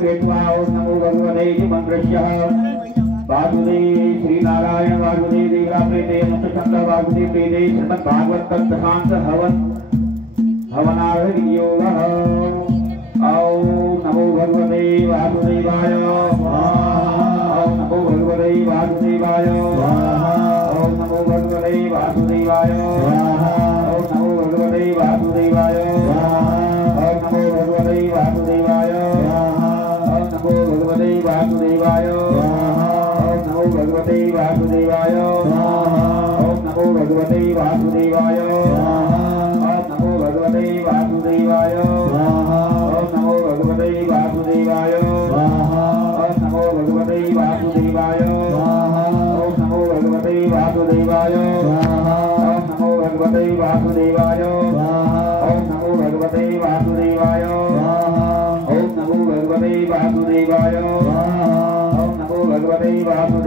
कृत्वा ओम नमो भगवते मंत्रस्य वासुदेव श्री नारायण वासुदेव देवरा प्रीते नमस्कार वासुदेव प्रीते श्रीमद् भागवत कथांत हवन हवनार्घ्यो ओम नमो भगवते वासुदेवाय ओम नमो भगवते वासुदेवाय ओम नमो भगवते वासुदेवाय ओम नमो भगवते वासुदेवाय ओम नमो भगवते वासुदेवाय ओम नमो भगवते वासुदेवाय ओम नमो भगवते वासुदेवाय ओम नमो भगवते वासुदेवाय ओम नमो भगवते वासुदेवाय ओम नमो भगवते वासुदेवाय ओम नमो भगवते वासुदेवाय ओम नमो भगवते वासुदेवाय ओम नमो भगवते वासुदेवाय ओम नमो भगवते वासुदेवाय ओम नमो भगवते वासुदेवाय ओम नमो भगवते वासुदेवाय